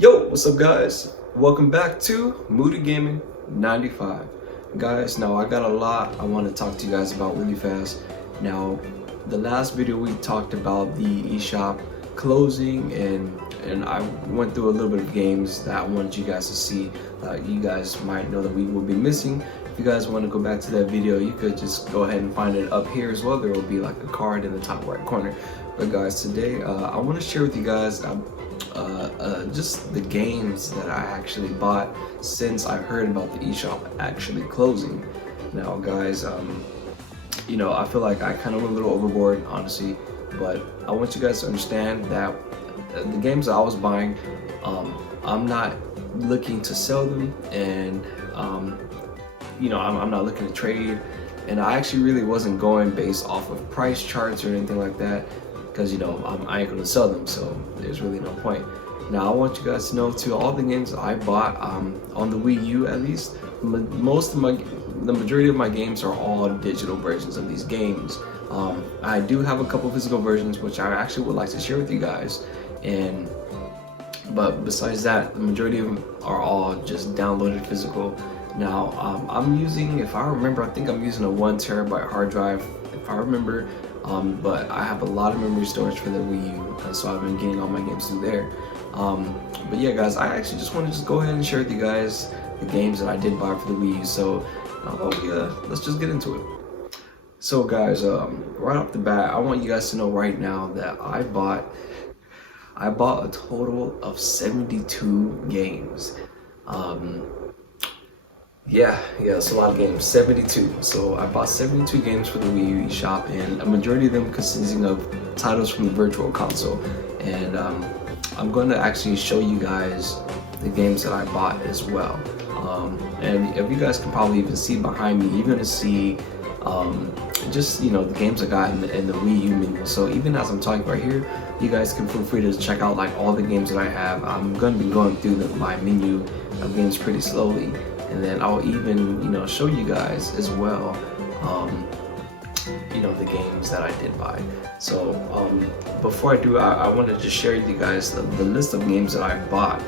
Yo, what's up guys? Welcome back to Moody Gaming 95. Guys, now I got a lot I want to talk to you guys about really fast. Now, the last video we talked about the eShop closing and I went through a little bit of games that I wanted you guys to see. You guys might know that we will be missing. If you guys want to go back to that video, you could just go ahead and find it up here as well. There will be like a card in the top right corner. But guys, today I want to share with you guys just the games that I actually bought since I heard about the eShop actually closing. Now guys, you know, I feel like I kind of went a little overboard, honestly, but I want you guys to understand that the games that I was buying, I'm not looking to sell them, and you know, I'm not looking to trade, and I actually really wasn't going based off of price charts or anything like that, because you know, I ain't gonna sell them, so there's really no point. Now I want you guys to know too, all the games I bought on the Wii U, at least the majority of my games are all digital versions of these games. I do have a couple physical versions which I actually would like to share with you guys, but besides that, the majority of them are all just downloaded physical. Now I'm using, if I remember, I think I'm using a 1 terabyte hard drive, if I remember, but I have a lot of memory storage for the Wii U, so I've been getting all my games through there. But yeah guys, I actually just want to just go ahead and share with you guys the games that I did buy for the Wii U, so let's just get into it. So guys, right off the bat, I want you guys to know right now that I bought a total of 72 games. Yeah, it's a lot of games, 72. So I bought 72 games for the Wii U eShop, and a majority of them consisting of titles from the Virtual Console. And I'm going to actually show you guys the games that I bought as well. And if you guys can probably even see behind me, you're going to see just, you know, the games I got in the Wii U menu. So even as I'm talking right here, you guys can feel free to check out like all the games that I have. I'm going to be going through my menu of games pretty slowly, and then I'll even, you know, show you guys as well, you know, the games that I did buy. So before I do, I wanted to share with you guys the list of games that I bought.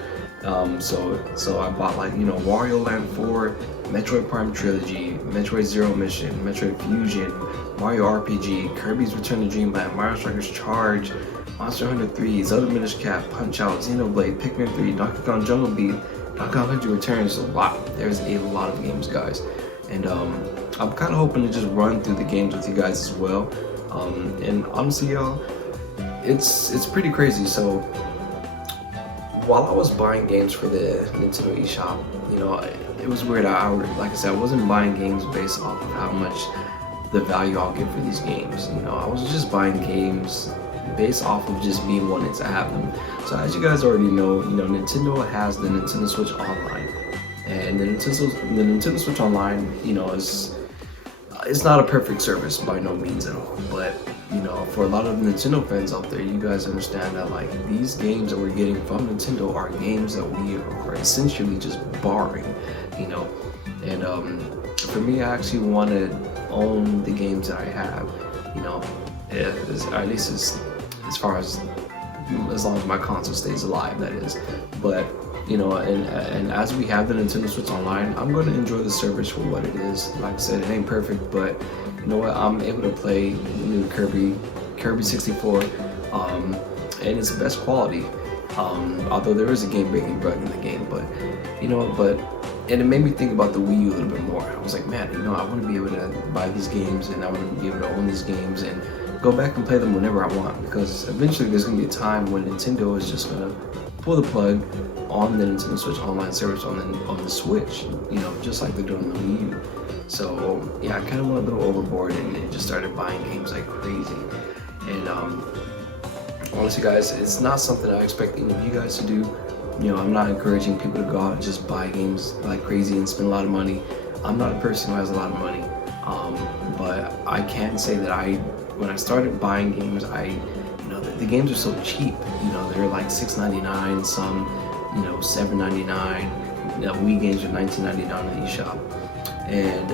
So I bought, like, you know, Wario Land 4, Metroid Prime Trilogy, Metroid Zero Mission, Metroid Fusion, Mario RPG, Kirby's Return to Dreamland, Mario Strikers Charge, Monster Hunter 3, Zelda Minish Cap, Punch Out, Xenoblade, Pikmin 3, Donkey Kong Jungle Beat, Donkey Kong Country Returns. There's a lot of games, guys, and I'm kind of hoping to just run through the games with you guys as well. And honestly, y'all, it's pretty crazy. So while I was buying games for the Nintendo eShop, you know, it was weird. Like I said, I wasn't buying games based off of how much the value I'll get for these games. You know, I was just buying games based off of just me wanting to have them. So as you guys already know, you know, Nintendo has the Nintendo Switch Online, and the Nintendo Switch Online, you know, it's not a perfect service by no means at all, but you know, for a lot of Nintendo fans out there, you guys understand that like these games that we're getting from Nintendo are games that we are essentially just borrowing, you know. And for me, I actually want to own the games that I have, you know, at least as far as long as my console stays alive, that is. But you know, and as we have the Nintendo Switch Online, I'm going to enjoy the service for what it is. Like I said, it ain't perfect, but you know what, I'm able to play the new Kirby 64 in its best quality, although there is a game breaking bug in the game. But you know, and it made me think about the Wii U a little bit more. I was like, man, you know, I want to be able to buy these games, and I want to be able to own these games and go back and play them whenever I want, because eventually there's going to be a time when Nintendo is just going to pull the plug on the Nintendo Switch Online service on the Switch, you know, just like they're doing on the Wii U. So yeah, I kind of went a little overboard and just started buying games like crazy. And honestly guys, it's not something I expect any of you guys to do. You know, I'm not encouraging people to go out and just buy games like crazy and spend a lot of money. I'm not a person who has a lot of money, but I can say that when I started buying games, you know, the games are so cheap. You know, they're like $6.99, some, you know, $7.99. You know, Wii games are $19.99 on the eShop, and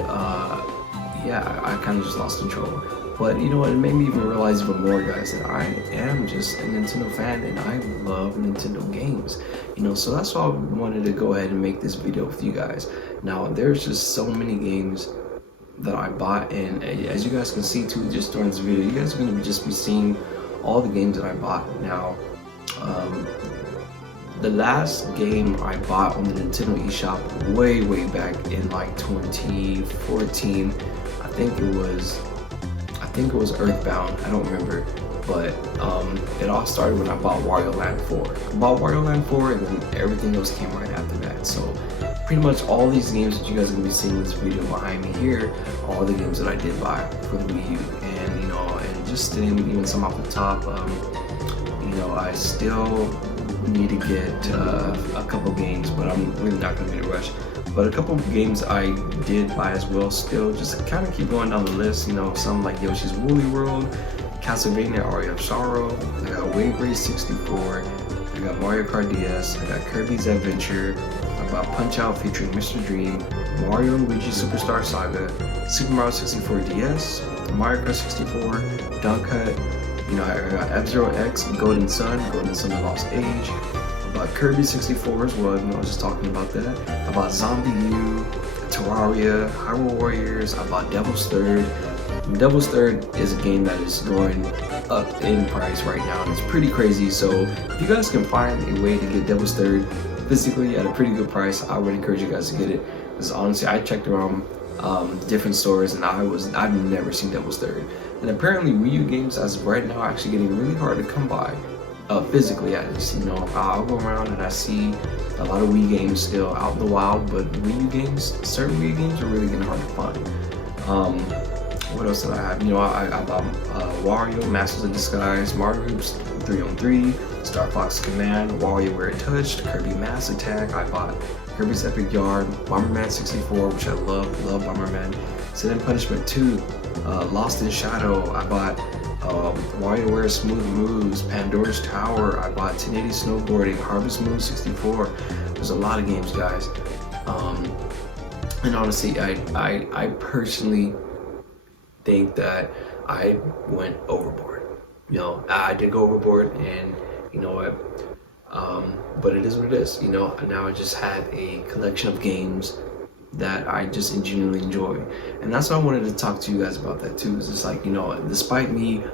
yeah, I kind of just lost control. But you know what, it made me even realize even more, guys, that I am just a Nintendo fan and I love Nintendo games. You know, so that's why I wanted to go ahead and make this video with you guys. Now, there's just so many games that I bought, and as you guys can see too, just during this video, you guys are going to just be seeing all the games that I bought. Now, the last game I bought on the Nintendo eShop way back in like 2014, I think it was Earthbound, I don't remember, but it all started when I bought Wario Land 4. I bought Wario Land 4 and then everything else came right after that. So pretty much all these games that you guys are going to be seeing in this video behind me here are all the games that I did buy for the Wii U. And you know, and just to name even some off the top, you know, I still need to get a couple games, but I'm really not going to be in a rush. But a couple of games I did buy as well still, just to kind of keep going down the list, you know, some like Yoshi's Woolly World, Castlevania Aria of Sorrow, I got Wave Race 64, I got Mario Kart DS, I got Kirby's Adventure, I got Punch Out featuring Mr. Dream, Mario and Luigi Superstar Saga, Super Mario 64 DS, Mario Kart 64, Dunk Hunt, you know, I got F-Zero X, Golden Sun, The Lost Age, about Kirby 64 as well, you know, I was just talking about that. About Zombie U, Terraria, Hyrule Warriors, about Devil's Third. Devil's Third is a game that is going up in price right now, and it's pretty crazy. So if you guys can find a way to get Devil's Third physically at a pretty good price, I would encourage you guys to get it. Because honestly, I checked around different stores and I've never seen Devil's Third. And apparently Wii U games as of right now are actually getting really hard to come by. Physically at least, you know, I'll go around and I see a lot of Wii games still out in the wild, but Wii U games, certain Wii games are really getting hard to find. What else did I have? You know, I bought Wario, Masters of Disguise, Mario Hoops 3-on-3, Star Fox Command, Wario Where It Touched, Kirby Mass Attack, I bought Kirby's Epic Yarn, Bomberman 64, which I love Bomberman, Sin and Punishment 2, Lost in Shadow, I bought WarioWare Smooth Moves, Pandora's Tower, I bought 1080 Snowboarding, Harvest Moon 64. There's a lot of games, guys. And honestly, I personally think that I went overboard. You know, I did go overboard, and you know what? But it is what it is. You know, now I just have a collection of games that I just genuinely enjoy, and that's why I wanted to talk to you guys about that too. It's just like, you know, despite me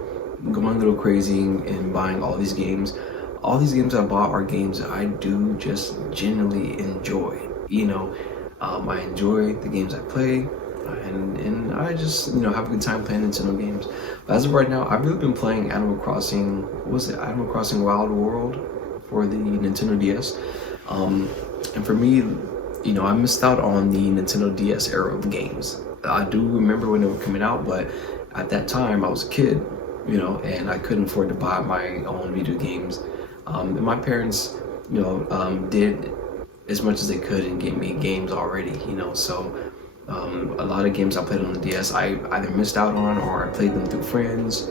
going a little crazy and buying all these games I bought are games that I do just genuinely enjoy. You know, I enjoy the games I play, and I just, you know, have a good time playing Nintendo games. But as of right now, I've really been playing Animal Crossing. What was it? Animal Crossing Wild World for the Nintendo DS. And for me, you know, I missed out on the Nintendo DS era of games. I do remember when they were coming out, but at that time I was a kid, you know, and I couldn't afford to buy my own video games. And my parents, you know, did as much as they could and get me games already, you know. So a lot of games I played on the DS I either missed out on or I played them through friends.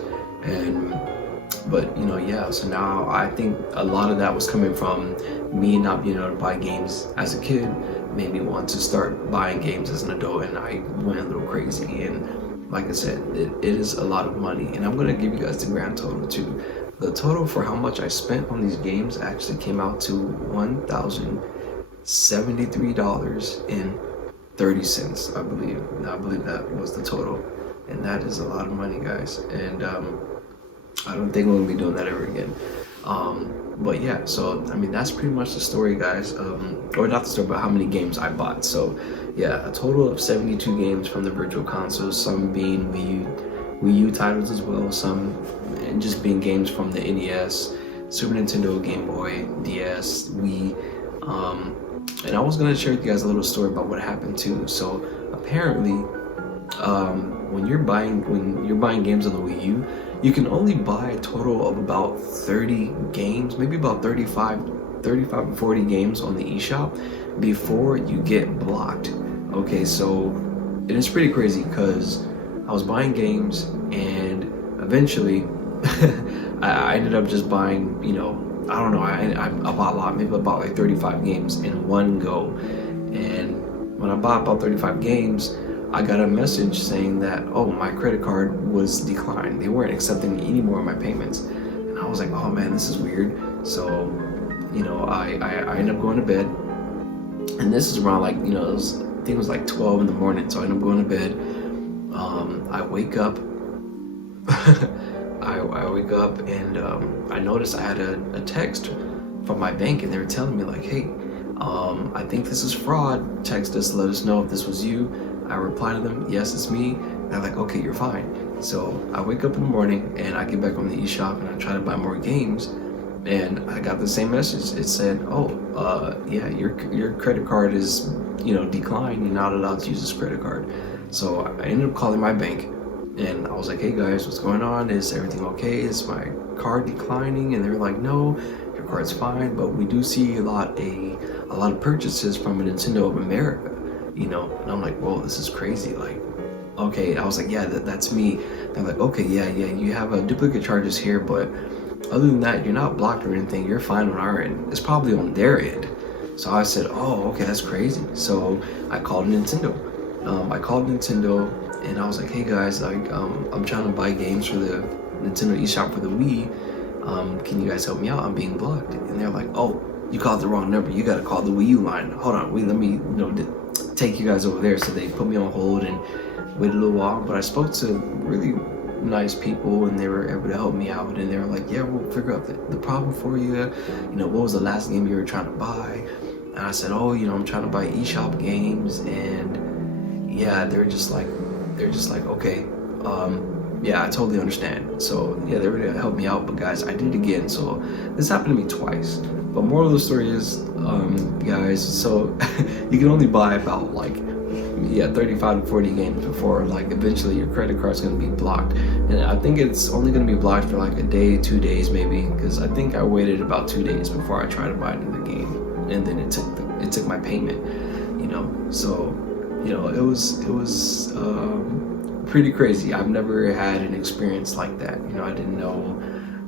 But you know, yeah, so now I think a lot of that was coming from me not being able to buy games as a kid, made me want to start buying games as an adult, and I went a little crazy. And like I said, it is a lot of money, and I'm gonna give you guys the grand total too. The total for how much I spent on these games actually came out to $1,073.30, I believe. I believe that was the total, and that is a lot of money, guys. And I don't think we're gonna be doing that ever again. But yeah, so I mean, that's pretty much the story, guys. Or not the story, but how many games I bought. So yeah, a total of 72 games from the Virtual Console, some being Wii U titles as well, some just being games from the NES, Super Nintendo, Game Boy, DS, Wii. And I was gonna share with you guys a little story about what happened too. So apparently, when you're buying games on the Wii U, you can only buy a total of about 30 games, maybe about 35 or 40 games on the eShop before you get blocked. Okay, so it is pretty crazy because I was buying games and eventually I ended up just buying, you know, I don't know, I bought a lot, maybe about like 35 games in one go. And when I bought about 35 games, I got a message saying that, oh, my credit card was declined. They weren't accepting any more of my payments. And I was like, oh man, this is weird. So, you know, I ended up going to bed. And this is around like, you know, I think it was like 12 in the morning. So I ended up going to bed. I wake up. I wake up and I noticed I had a text from my bank, and they were telling me like, hey, I think this is fraud. Text us, let us know if this was you. I reply to them, yes, it's me. And they're like, okay, you're fine. So I wake up in the morning and I get back on the eShop and I try to buy more games, and I got the same message. It said, oh, yeah, your credit card is, you know, declined. You're not allowed to use this credit card. So I ended up calling my bank, and I was like, hey guys, what's going on? Is everything okay? Is my card declining? And they were like, no, your card's fine, but we do see a lot of purchases from Nintendo of America, you know. And I'm like, whoa, this is crazy. Like, okay. I was like, yeah, that's me. They're like, okay, yeah, you have duplicate charges here, but other than that, you're not blocked or anything. You're fine on our end. It's probably on their end. So I said, oh, okay, that's crazy. So I called Nintendo. And I was like, hey guys, like, I'm trying to buy games for the Nintendo eShop for the Wii. Can you guys help me out? I'm being blocked. And they're like, oh, you called the wrong number. You got to call the Wii U line. Hold on, wait, let me, you know, take you guys over there. So they put me on hold and waited a little while. But I spoke to really nice people, and they were able to help me out. And they were like, yeah, we'll figure out the problem for you. You know, what was the last game you were trying to buy? And I said, oh, you know, I'm trying to buy eShop games. And yeah, they're just like, okay, yeah, I totally understand. So yeah, they were gonna help me out, but guys, I did it again. So this happened to me twice. But moral of the story is, guys, so you can only buy about like, yeah, 35 to 40 games before like eventually your credit card's gonna be blocked. And I think it's only gonna be blocked for like a day, 2 days maybe, because I think I waited about 2 days before I tried to buy another game, and then it took my payment, you know. So, you know, it was pretty crazy. I've never had an experience like that. You know, I didn't know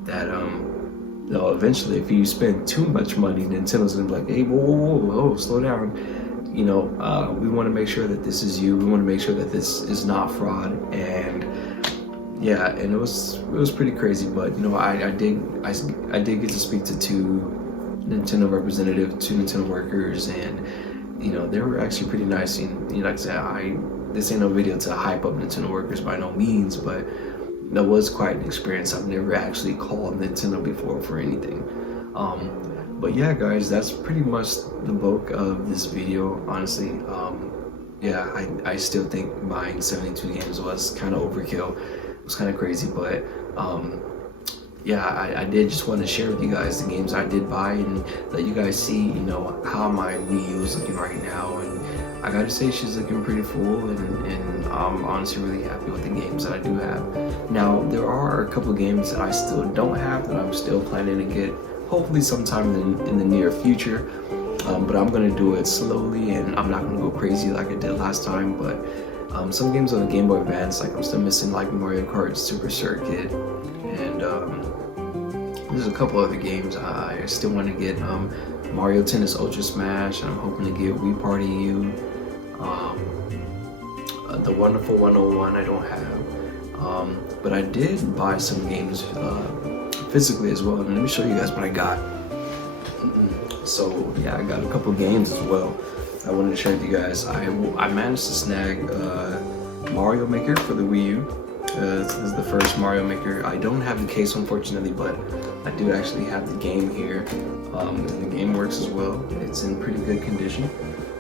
that you know, eventually if you spend too much money, Nintendo's gonna be like, hey, whoa, slow down. You know, we want to make sure that this is you. We want to make sure that this is not fraud. And yeah, and it was pretty crazy. But you know, I did get to speak to two Nintendo representatives, two Nintendo workers, and you know, they were actually pretty nice. And you know, like I said, this ain't no video to hype up Nintendo workers by no means, but that was quite an experience. I've never actually called Nintendo before for anything. But yeah, guys, that's pretty much the bulk of this video, honestly. Yeah, I still think buying 72 games was kind of overkill. It was kind of crazy, but yeah, I did just want to share with you guys the games I did buy and let you guys see, you know, how my Wii U is looking right now. And I gotta say, she's looking pretty full, and I'm honestly really happy with the games that I do have. Now, there are a couple of games that I still don't have that I'm still planning to get, hopefully sometime in the near future. But I'm gonna do it slowly, and I'm not gonna go crazy like I did last time. But some games on the Game Boy Advance, like I'm still missing like Mario Kart Super Circuit, and there's a couple other games I still want to get. Mario Tennis Ultra Smash, and I'm hoping to get Wii Party U. The Wonderful 101 I don't have, but I did buy some games physically as well. And let me show you guys what I got. So yeah, I got a couple games as well I wanted to share with you guys. I managed to snag Mario Maker for the Wii U. This is the first Mario Maker. I don't have the case, unfortunately, but I do actually have the game here. And the game works as well. It's in pretty good condition.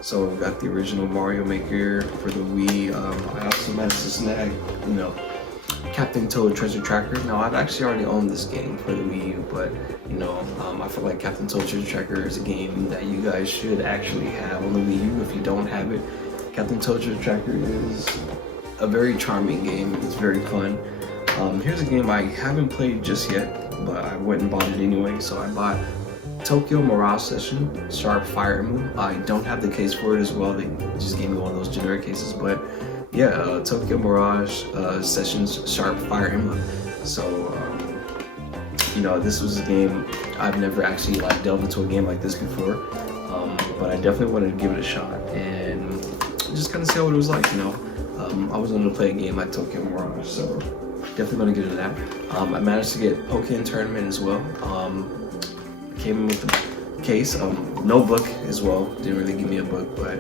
So I've got the original Mario Maker for the Wii. I also managed to snag, you know, Captain Toad Treasure Tracker. Now, I've actually already owned this game for the Wii U, but you know, I feel like Captain Toad Treasure Tracker is a game that you guys should actually have on the Wii U if you don't have it. Captain Toad Treasure Tracker is a very charming game. It's very fun. Here's a game I haven't played just yet, but I went and bought it anyway. So I bought Tokyo Mirage Session Sharp Fire Emblem. I don't have the case for it as well. They just gave me one of those generic cases, but yeah, Tokyo Mirage Sessions Sharp Fire Emblem. So you know, this was a game I've never actually delved into a game like this before, but I definitely wanted to give it a shot. And just kind of see what it was like, you know. I was going to play a game like Tokyo Mirage, so definitely going to get into that. I managed to get Pokemon Tournament as well. Came in with a case, no book as well. Didn't really give me a book, but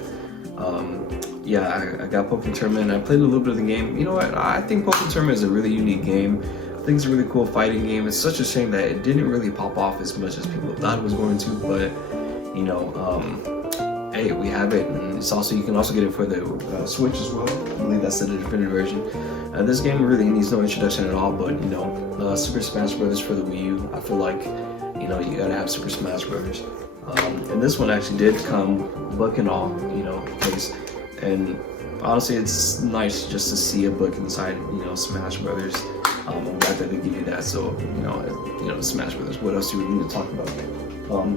yeah, I got Pokemon Tournament. I played a little bit of the game. You know what? I think Pokemon Tournament is a really unique game. I think it's a really cool fighting game. It's such a shame that it didn't really pop off as much as people thought it was going to, but you know, hey, we have it, and it's also, you can also get it for the Switch as well. I believe that's the definitive version. This game really needs no introduction at all, but you know, Super Smash Brothers for the Wii U. I feel like, you know, you gotta have Super Smash Brothers. And this one actually did come book and all, you know, case. And honestly, it's nice just to see a book inside, you know, Smash Brothers. I'm glad that they give you that. So, you know, Smash Brothers. What else do we need to talk about?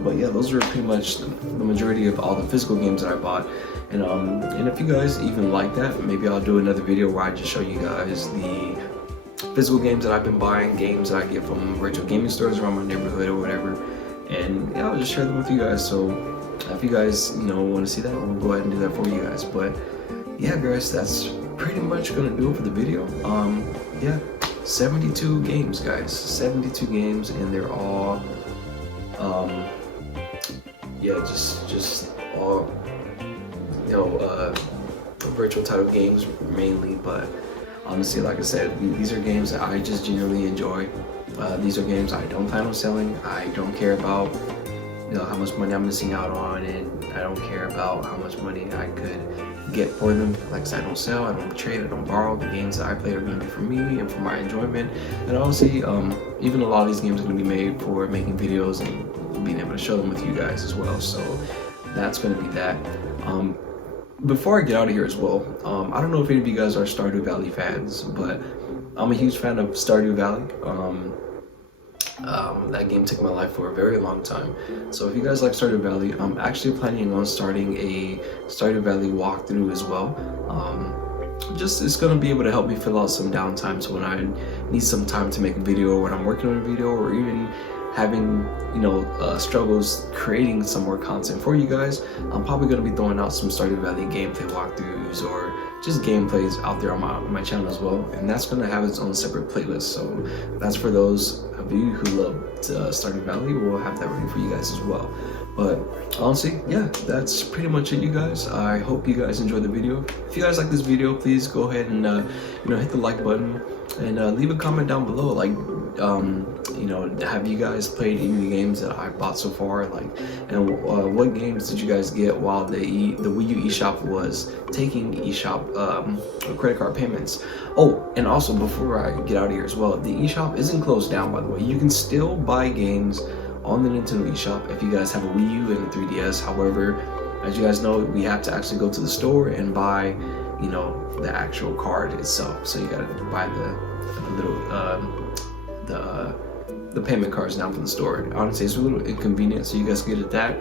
But yeah, those are pretty much the majority of all the physical games that I bought. And if you guys even like that, maybe I'll do another video where I just show you guys the physical games that I've been buying, games that I get from virtual gaming stores around my neighborhood or whatever. And yeah, I'll just share them with you guys. So if you guys, you know, want to see that, we'll go ahead and do that for you guys. But yeah, guys, that's pretty much gonna do it for the video. Yeah, 72 games, guys, 72 games, and they're all yeah, just all, you know, virtual title games mainly. But honestly, like I said, these are games that I just genuinely enjoy. These are games I don't plan on selling. I don't care about, you know, how much money I'm missing out on, and I don't care about how much money I could get for them. Like I said, I don't sell, I don't trade, I don't borrow. The games that I play are going to be for me and for my enjoyment. And honestly, even a lot of these games are going to be made for making videos and being able to show them with you guys as well. So that's going to be that. Before I get out of here as well, I don't know if any of you guys are Stardew Valley fans, but I'm a huge fan of Stardew Valley. That game took my life for a very long time. So if you guys like Stardew Valley, I'm actually planning on starting a Stardew Valley walkthrough as well. Just, it's gonna be able to help me fill out some downtime, so when I need some time to make a video, or when I'm working on a video, or even having, you know, struggles creating some more content for you guys, I'm probably going to be throwing out some Stardew Valley gameplay walkthroughs or just gameplays out there on my channel as well, and that's going to have its own separate playlist. So that's for those of you who love Stardew Valley. We'll have that ready for you guys as well. But honestly, yeah, that's pretty much it, you guys. I hope you guys enjoyed the video. If you guys like this video, please go ahead and you know, hit the like button, and leave a comment down below. Like, you know, have you guys played any of the games that I bought so far? Like, and what games did you guys get while the Wii U eShop was taking eShop credit card payments? Oh, and also before I get out of here as well, the eShop isn't closed down, by the way. You can still buy games on the Nintendo eShop if you guys have a Wii U and a 3DS. However, as you guys know, we have to actually go to the store and buy, you know, the actual card itself. So you gotta buy the little the payment cards now from the store. Honestly, it's a little inconvenient, so you guys get it that.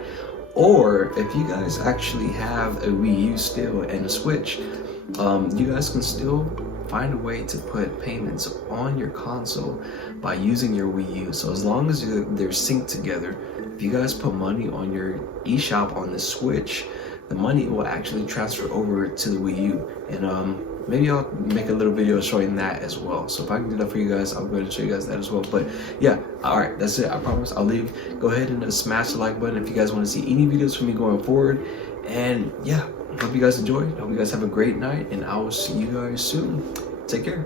Or if you guys actually have a Wii U still and a Switch, you guys can still find a way to put payments on your console by using your Wii U. So as long as they're synced together, if you guys put money on your eShop on the Switch, the money will actually transfer over to the Wii U. And maybe I'll make a little video showing that as well. So if I can do that for you guys, I'll go ahead and show you guys that as well. But yeah, all right, that's it. I promise. I'll leave. Go ahead and smash the like button if you guys want to see any videos from me going forward. And yeah, hope you guys enjoyed. Hope you guys have a great night, and I will see you guys soon. Take care.